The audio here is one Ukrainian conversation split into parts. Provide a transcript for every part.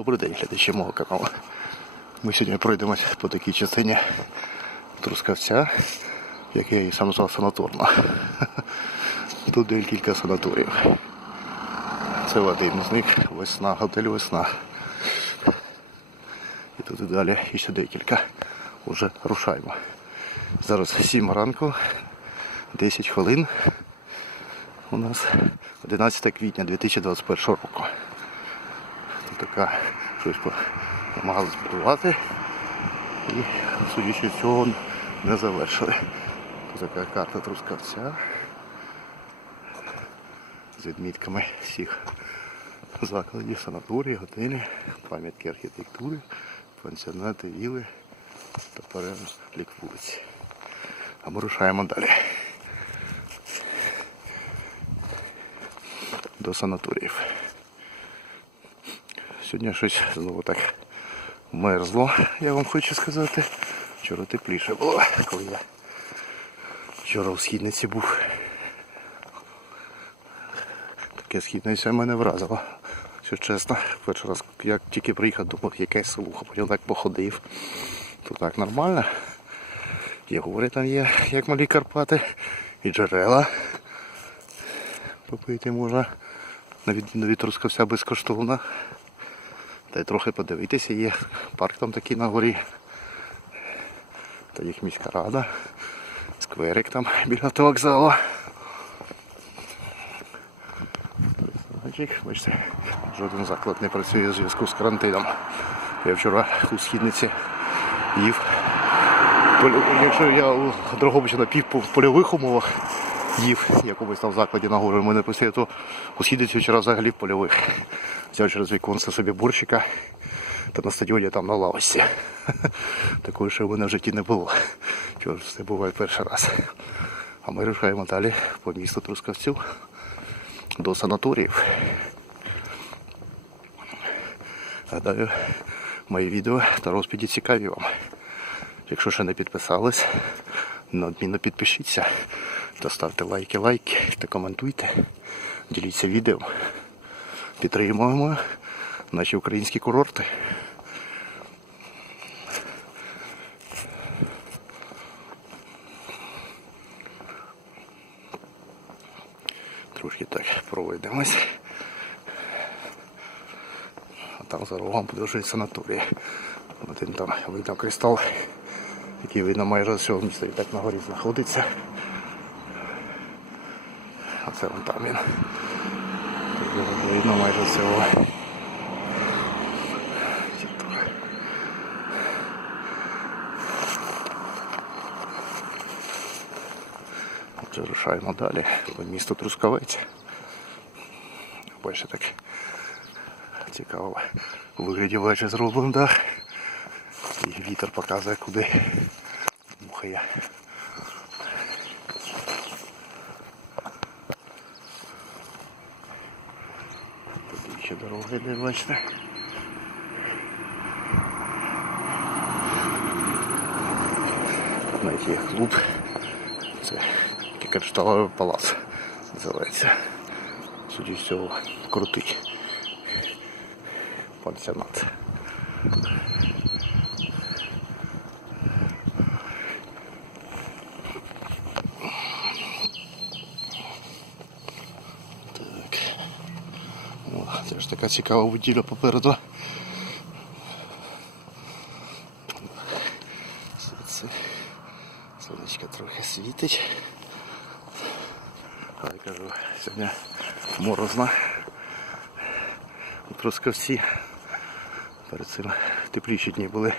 Добрий день, глядачі мого каналу. Ми сьогодні пройдемось по такій частині Трускавця, як я її сам назвав санаторно. Тут декілька санаторіїв. Це один з них весна, готель весна. І тут і далі ще декілька. Уже рушаємо. Зараз 7 ранку, 10 хвилин. У нас 11 квітня 2021 року. Така щось по- намагалися будувати. І, судячи цього, не завершили. Така карта Трускавця з відмітками всіх закладів, санаторії, готелі, пам'ятки архітектури, пансіонати, віли та перелік вулиць. А ми рушаємо далі. До санаторіїв. Сьогодні щось знову так мерзло, я вам хочу сказати. Вчора тепліше було, коли я вчора у східниці був. Таке східниця мене вразило. Що чесно, перший раз, як тільки приїхав, думав, яке село, потім так походив. То так нормально. Є гори там є, як малі Карпати, і джерела. Попити можна. На відміну від Трускавця безкоштовно. Та й трохи подивитися, є парк там такий на горі. Та їх міська рада. Скверик там біля автовокзалу. Ресторанчик, бачите, жоден заклад не працює у зв'язку з карантином. Я вчора у східниці їв. Якщо я у Дрогобичі на пів в польових умовах їв в якомусь там закладі на горі, мене писає, то у східниці вчора взагалі в польових. Взяв через віконце собі борщика та на стадіоні там на лавочці. Такої ще в мене в житті не було. Чого ж це буває перший раз. А ми рушаємо далі по місту Трускавців до санаторіїв. Гадаю, мої відео та розповіді цікаві вам. Якщо ще не підписались, неодмінно підпишіться та ставте лайки, лайки та коментуйте. Діліться відео. Підтримуємо наші українські курорти. Трошки так пройдемось. А там за рогом подовжує санаторій. Один там видно кристал, який видно майже з цього і так на горі знаходиться. А це вон там він. Його видно майже з цього. Отже, рушаємо далі. Місто Трускавець. Бачите так цікаво. Вигляді вечір зроблено дах. І вітер показує куди мухає. Ще дороги де бачите. На є клуб. Це такий кришталевий палац називається. Судді всього крутий пансіонат. Так. О, це ж така цікава будівля попереду. Сонечко трохи світить. Але кажу, сьогодні морозно. У Трускавці. Перед цим тепліші дні були.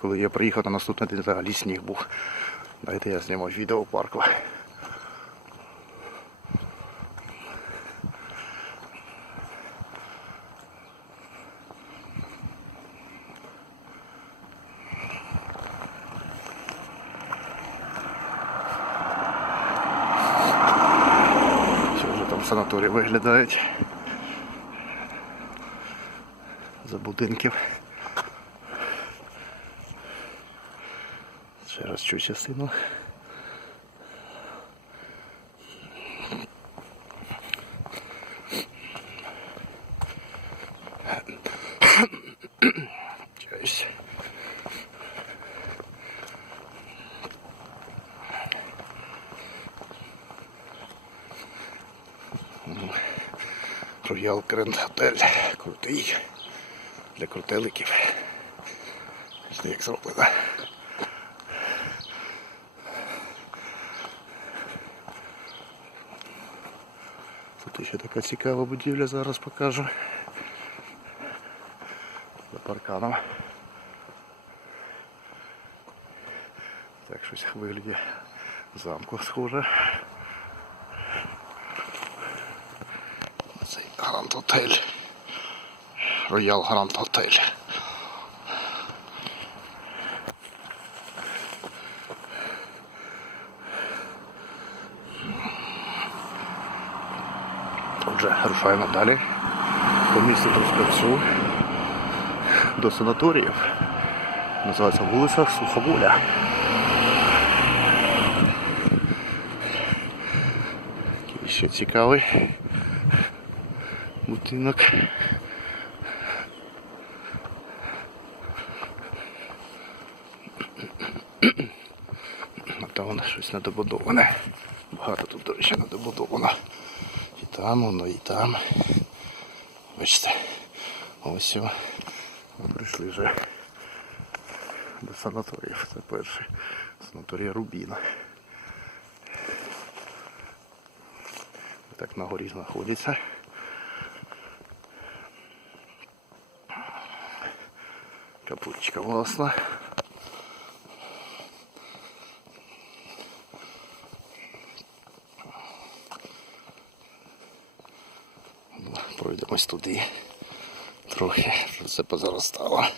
Коли я приїхав на наступний день взагалі сніг був. Знаєте, я знімав відео у парку. Що вже там санаторії виглядають. За будинків. Ще раз цю частину. Роял Гранд Готель. Крутий. Для крутеликів. Як зроблено. Тут ще така цікава будівля, зараз покажу. За парканом. Так щось вигляді замку схоже. Цей Гранд Готель. Роял Гранд Готель. Отже, рушаємо далі по місту Трускавцю до санаторіїв. Називається вулиця Суховоля. Ще цікавий будинок. Там воно щось недобудоване. Багато тут, до речі, недобудовано. І там воно, і там. Бачите, ось о. Ми прийшли вже до санаторіїв. Це перший санаторій Рубіна. Так на горі знаходиться. Капучка власна. Пройдемось туди. Трохи, щоб це позаростало.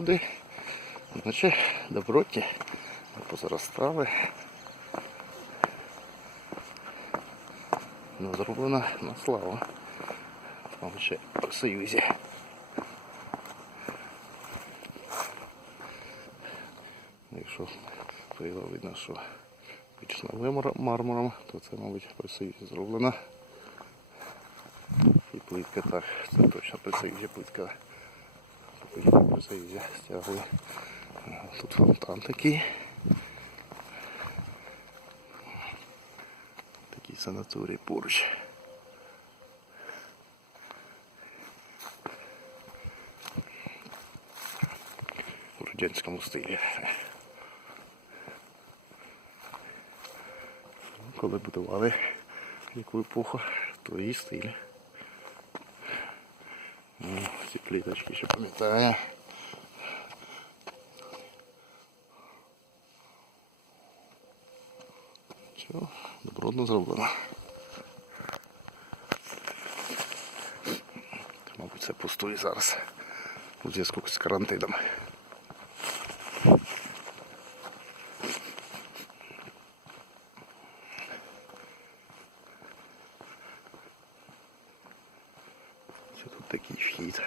Сходи. Наче доброті позаростали. Ну, зроблено на славу. Там ще при Союзі. Якщо прило видно, що більш новим мармуром, то це, мабуть, при Союзі зроблено. І плитка так, це точно при Союзі плитка. Союзі. Ага, Тут фонтан такий. Такий санаторій поруч. У радянському стилі. Коли будували яку епоху, то і стиль. Ну, Ці пліточки ще пам'ятаю. Все, добротно зроблено. Мабуть, це пустує зараз у зв'язку з карантином. Це тут такий вхід.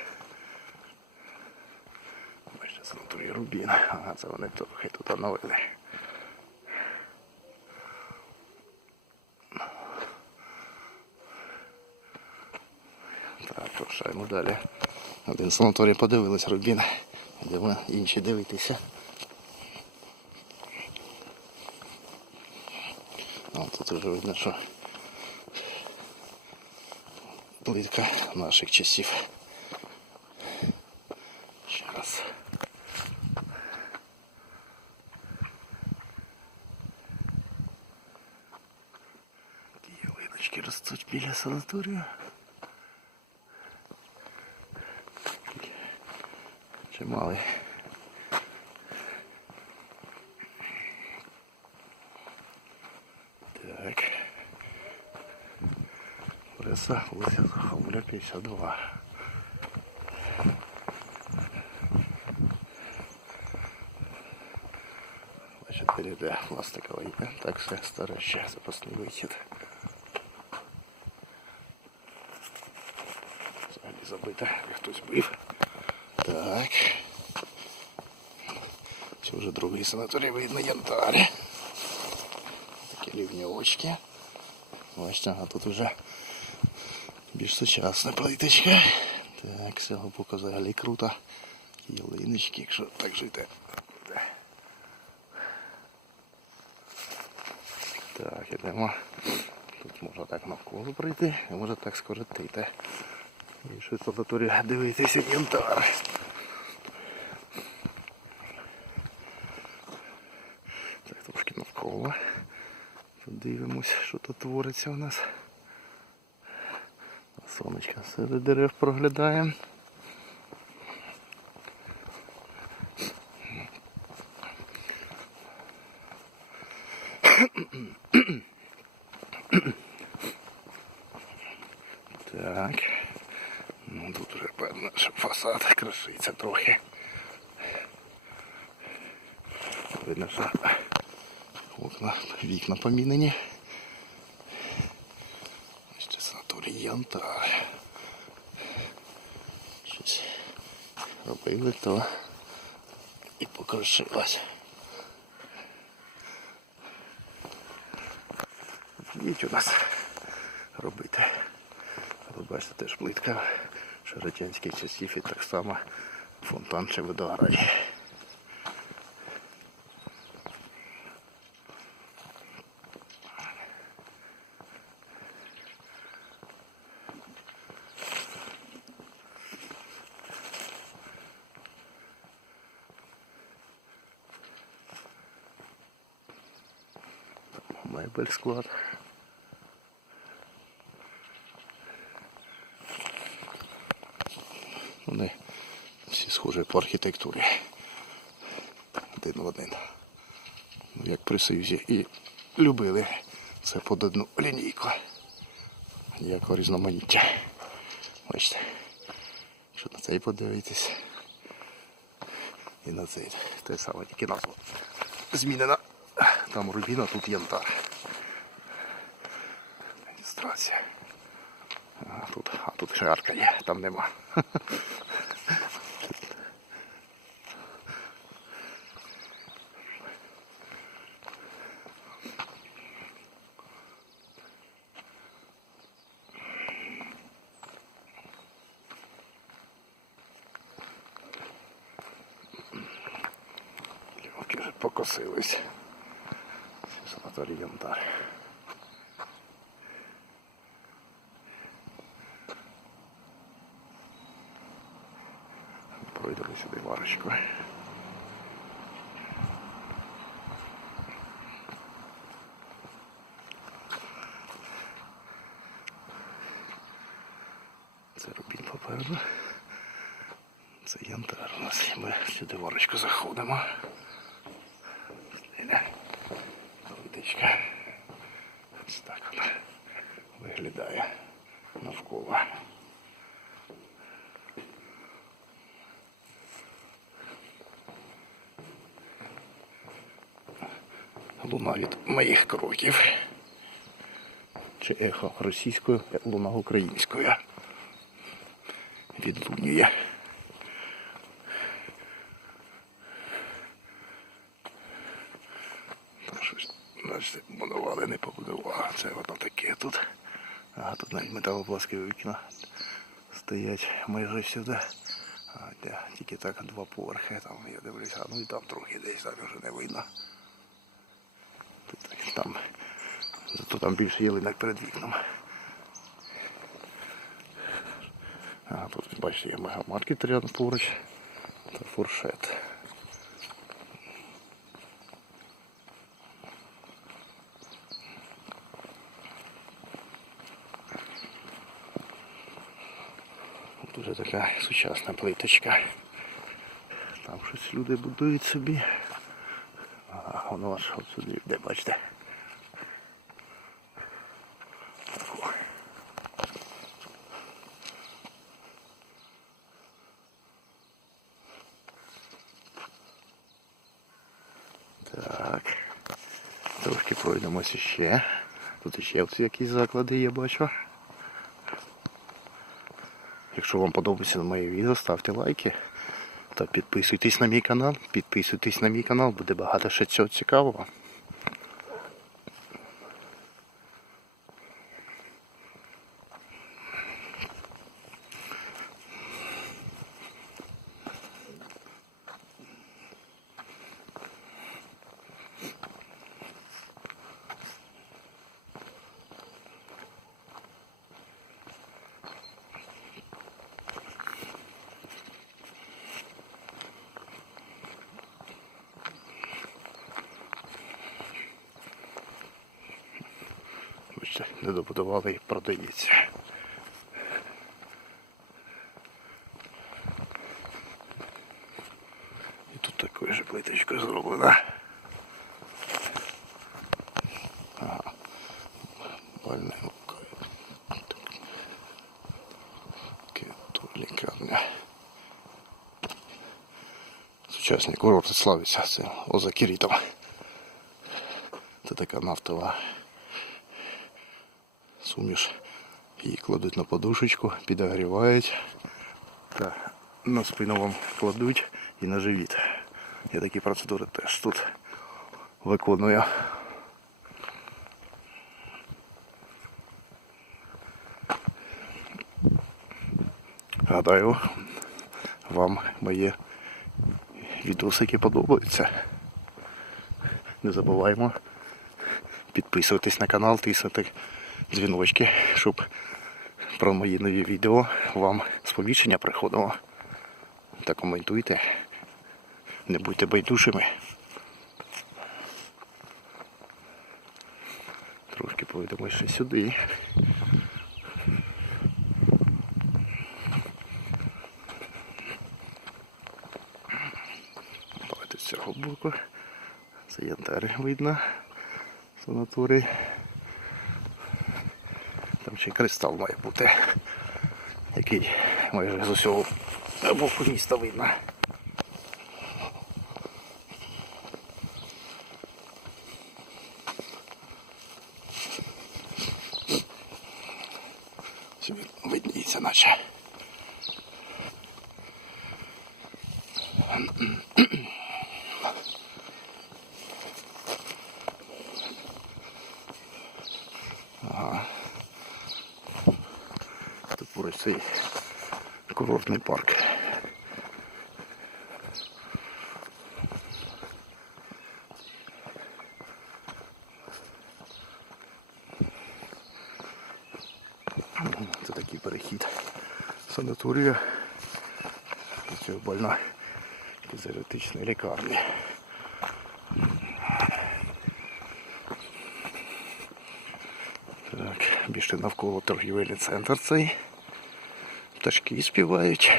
Бачите, санаторій Рубін. Ага, це вони трохи тут оновили. Так, далі. Один санаторій подивились Рубін. Йдемо інші дивитися. О, тут вже видно, що плитка наших часів. Ще раз. Ті ялиночки ростуть біля санаторію. Чималий. Так. Леса, вулиця Захауля 52. Бачите, Перейде пластикова є. Так все старе ще запасний вихід. Взагалі забите, хтось бив. Так. Це вже другий санаторій видно янтар. Такі лівньовочки. Бачите, а тут вже більш сучасна плиточка. Так, з цього боку взагалі круто. Ялиночки, якщо так жити. Так, ідемо. Тут можна так навколо пройти, а може так скоротити. І що санаторію дивитися янтар. Так, трошки навколо. Подивимось, що тут твориться у нас. Сонечка серед дерев проглядаємо. Так. Ну тут вже певно, що фасад крашиться трохи. Видно, що окна, вікна помінені. Ще санаторій Янтар. Щось робили то і покришилось. Їдь у нас робити. Ви бачите, теж плитка ще радянських часів і так само фонтан ще видограє. Мебель склад. Вони всі схожі по архітектурі. Один в один. Ну, Як при Союзі. І любили це під одну лінійку. Ніякого різноманіття. Бачите. Що на цей подивитись. І на цей. Те саме, тільки назва змінена. Там рубін, а тут янтар. Реєстрація. А тут, а тут ще арка є, там нема. Покосились. Санаторій янтар. Пройдемо сюди варочку. Це рубін попереду. Це янтар у нас. І Ми сюди варочку заходимо. Водичка. Ось так вона виглядає навколо. Луна від моїх кроків. Чи ехо російською, луна українською. Відлунює. Там щось, бачите, будували, не побудували. Це воно таке тут. А тут навіть металопластикові вікна стоять майже сюди. Де, тільки так два поверхи, там я дивлюся, ну і там трохи десь там вже не видно. Тут, там, зато там більше ялинок перед вікном. А тут, бачите, є мегамаркет рядом поруч та фуршет. Тут уже така сучасна плиточка. Там щось люди будують собі. А воно аж от сюди йде, бачите. Так. Пройдемося ще. Тут ще якісь заклади є, бачу. Якщо вам подобається моє відео, ставте лайки та підписуйтесь на мій канал. Підписуйтесь на мій канал, буде багато ще цього цікавого. Добудували і продається. І тут такою же плиточкою зроблена. Ага. Рукою. Таке лікарня. Сучасні курорти славиться це Оза Кірітом. Це така нафтова суміш. Її кладуть на подушечку, підогрівають та на спину вам кладуть і на живіт. Я такі процедури теж тут виконую. Гадаю, вам мої відосики подобаються. Не забуваємо підписуватись на канал, тиснути дзвіночки, щоб про мої нові відео вам сповіщення приходило. Та коментуйте. Не будьте байдужими. Трошки поведемо ще сюди. Давайте з цього боку. Це янтарь видно. Санаторій. Там ще й кристал має бути, який майже з усього боку міста видно. Видніється наче. Тут поруч цей курортний парк. Це такий перехід. Санаторія. Це больна фізіологічної лікарні. Так, більше навколо торгівельний центр цей. Пташки співають.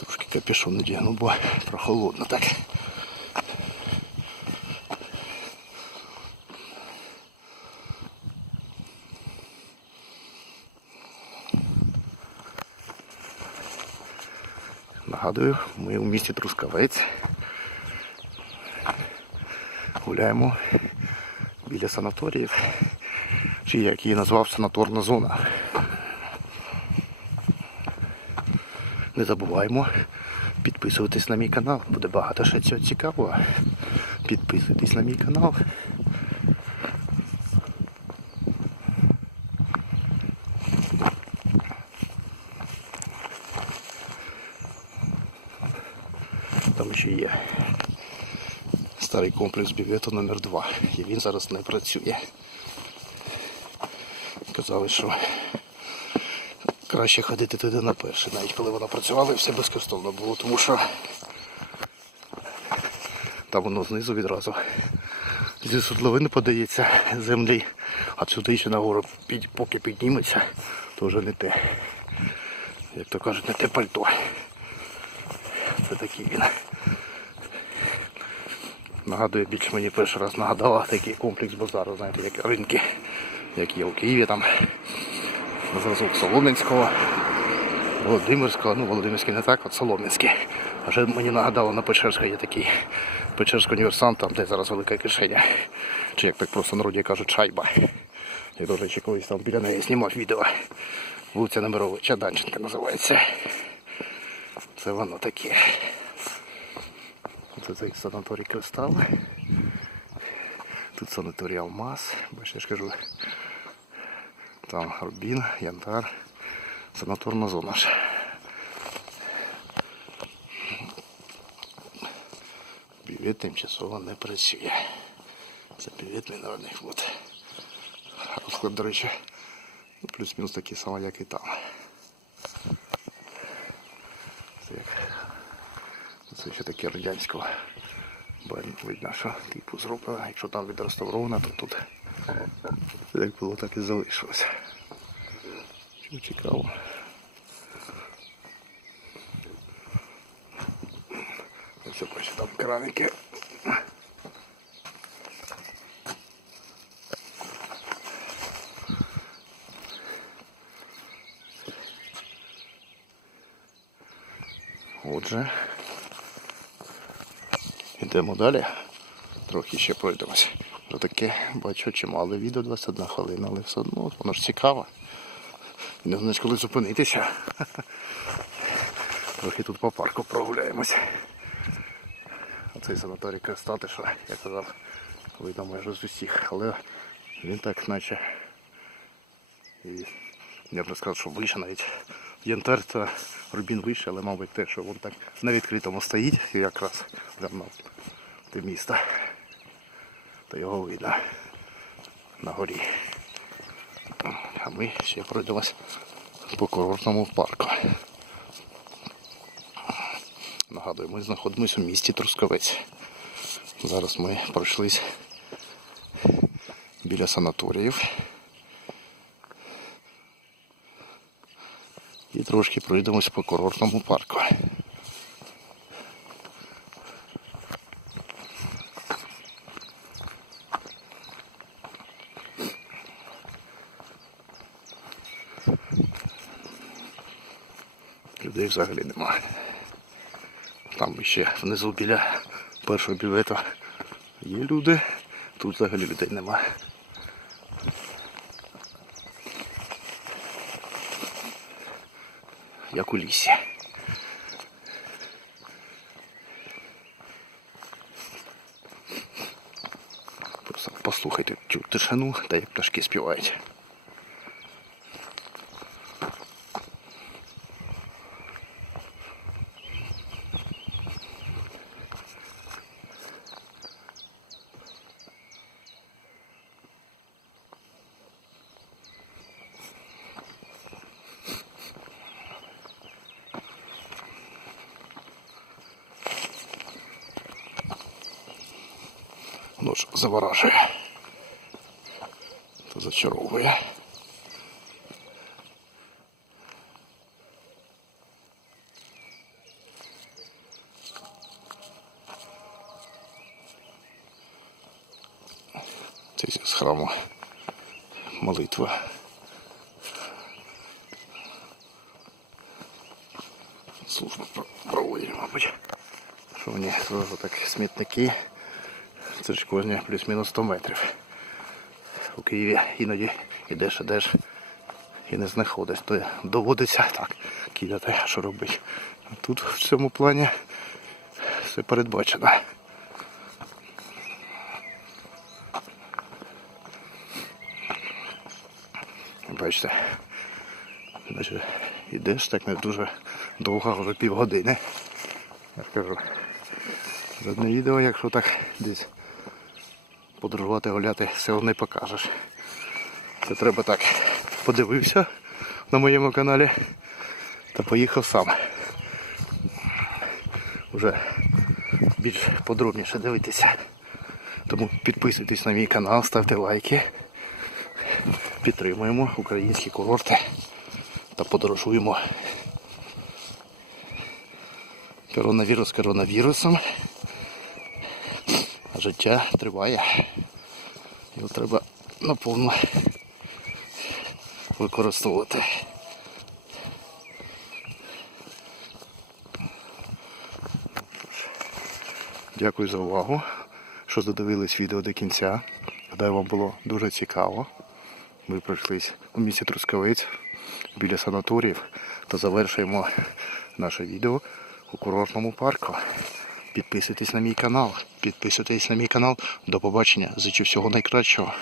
Трошки капюшон надягну, бо прохолодно так. Нагадую, ми у місті Трускавець. Гуляємо біля санаторіїв, чи як її назвав санаторна зона. Не забуваємо підписуватись на мій канал. Буде багато ще цього цікавого. Підписуйтесь на мій канал. Ще є старий комплекс бювету номер 2 І він зараз не працює. Казали, що краще ходити туди на перше, навіть коли вона працювала і все безкоштовно було, тому що там воно знизу відразу зі судловини подається землі, а сюди ще нагору під- поки підніметься, то вже не те. Як то кажуть, не те пальто. Це такий він. Нагадує більш мені перший раз нагадала такий комплекс базару, знаєте, як ринки, як є у Києві там, на зразок Солом'янського. Володимирського, ну Володимирський не так, от Солом'янський. А вже мені нагадало на Печерську є такий Печерський універсант, там де зараз велика кишеня. Чи як так просто народі кажуть, шайба. Я, до речі, колись там біля неї знімав відео. Вулиця Немировича Данченка називається. Це воно таке. Це цей санаторій Кристал. Тут санаторій Алмаз. Бачите, я ж кажу. Там Рубін, Янтар, санаторна зона ж. Бювет тимчасово не працює. Це бювет мінеральних вод. Розклад, до речі, ну, плюс-мінус такий самий, як і там. Це як це ще таке радянського. Бачимо, видно, що типу зроблено. Якщо там відреставровано, то тут як було, так і залишилося. Чого цікаво. Ось бачу, там кераміки. Отже, йдемо далі. Трохи ще пройдемось. Таке бачу чимало відео 21 хвилина, але все одно воно ж цікаво. Не знаєш, коли зупинитися. Трохи тут по парку прогуляємось. Оцей санаторій Крестати, що я казав, видно майже з усіх. Але він так наче і я б не сказав, що вище навіть янтар та рубін вище, але мабуть те, що він так на відкритому стоїть і якраз прямо те місто. То його видно на горі. А ми ще пройдемось по курортному парку. Нагадую, ми знаходимося у місті Трускавець. Зараз ми пройшлись біля санаторіїв. І трошки пройдемось по курортному парку. Людей взагалі немає. Там ще внизу біля першого бювету є люди. Тут взагалі людей немає. Як у лісі. Просто послухайте цю тишину та як пташки співають. Ж заворажує. То зачаровує. Це з храму молитва. Служба про- мабуть. Що вони зразу так смітники. Це ж кожні плюс-мінус 100 метрів. У Києві іноді ідеш, ідеш і не знаходиш. То доводиться так кидати, що робити. А тут в цьому плані все передбачено. Бачите, значить, ідеш так не дуже довго, вже півгодини. Я скажу. Одне відео, якщо так десь подорожувати, гуляти, все не покажеш. Це треба так. Подивився на моєму каналі та поїхав сам. Вже більш подробніше дивитися. Тому підписуйтесь на мій канал, ставте лайки. Підтримуємо українські курорти та подорожуємо. Коронавірус коронавірусом. Життя триває треба наповно використовувати. Дякую за увагу, що задивились відео до кінця. Гадаю, вам було дуже цікаво. Ми пройшлись у місті Трускавець біля санаторіїв та завершуємо наше відео у курортному парку. Підписуйтесь на мій канал. Підписуйтесь на мій канал. До побачення. Зичу всього найкращого.